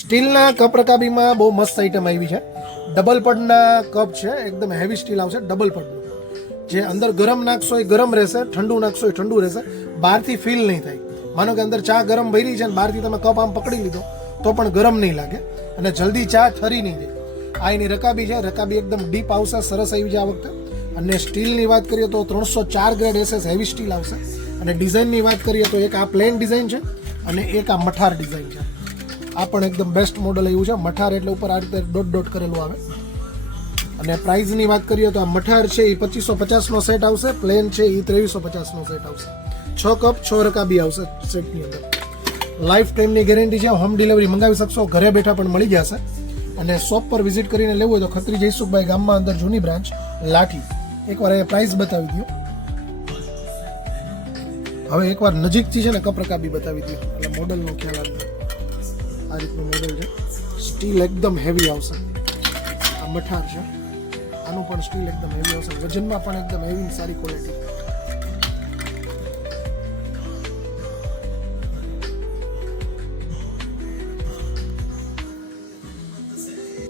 સ્ટીલના કપ રકાબીમાં બહુ મસ્ત આઈટમ આવી છે. ડબલ પડના કપ છે, એકદમ હેવી સ્ટીલ આવશે, ડબલ પડનું. જે અંદર ગરમ નાખશો એ ગરમ રહેશે, ઠંડુ નાખશો એ ઠંડુ રહેશે. બહારથી ફીલ નહીં થાય. માનો કે અંદર ચા ગરમ ભરી છે અને બહારથી તમે કપ આમ પકડી લીધો તો પણ ગરમ નહીં લાગે અને જલ્દી ચા ઠરી નહીં જાય. આ એની રકાબી છે. રકાબી એકદમ ડીપ આવશે, સરસ આવી છે આ વખતે. અને સ્ટીલની વાત કરીએ તો 304 ગ્રેડ SS હેવી સ્ટીલ આવશે. અને ડિઝાઇનની વાત કરીએ તો એક આ પ્લેન ડિઝાઇન છે અને એક આ મઠાર ડિઝાઇન છે. આ પણ એકદમ બેસ્ટ મોડલ આવ્યું છે. મઠાર એટલે ઉપર આ રીતે ડોટ ડોટ કરેલું આવે. અને પ્રાઇઝની વાત કરીએ તો આ મઠાર છે એ 2550નો સેટ આવશે, પ્લેન છે એ 2350નો સેટ આવશે. 6 કપ 6 રકાબી આવશે સેટની અંદર. લાઈફ ટાઈમની ગેરંટી છે. હોમ ડિલિવરી મંગાવી શકશો, ઘરે બેઠા પણ મળી જશે. અને શોપ પર વિઝિટ કરીને લેવું હોય તો ખત્રી જયસુખભાઈ ગામમાં અંદર જૂની બ્રાન્ચ લાઠી. એકવાર એ પ્રાઇસ બતાવી દો. હવે એકવાર નજીકથી છે ને કપ રકાબી બતાવી દો એટલે મોડલનો ખ્યાલ આવે. આ રીતનું મોડલ છે. સ્ટીલ એકદમ હેવી આવશે. આ મઠાર છે, આનું પણ સ્ટીલ એકદમ હેવી આવશે. વજનમાં પણ એકદમ હેવી સારી ક્વોલિટી.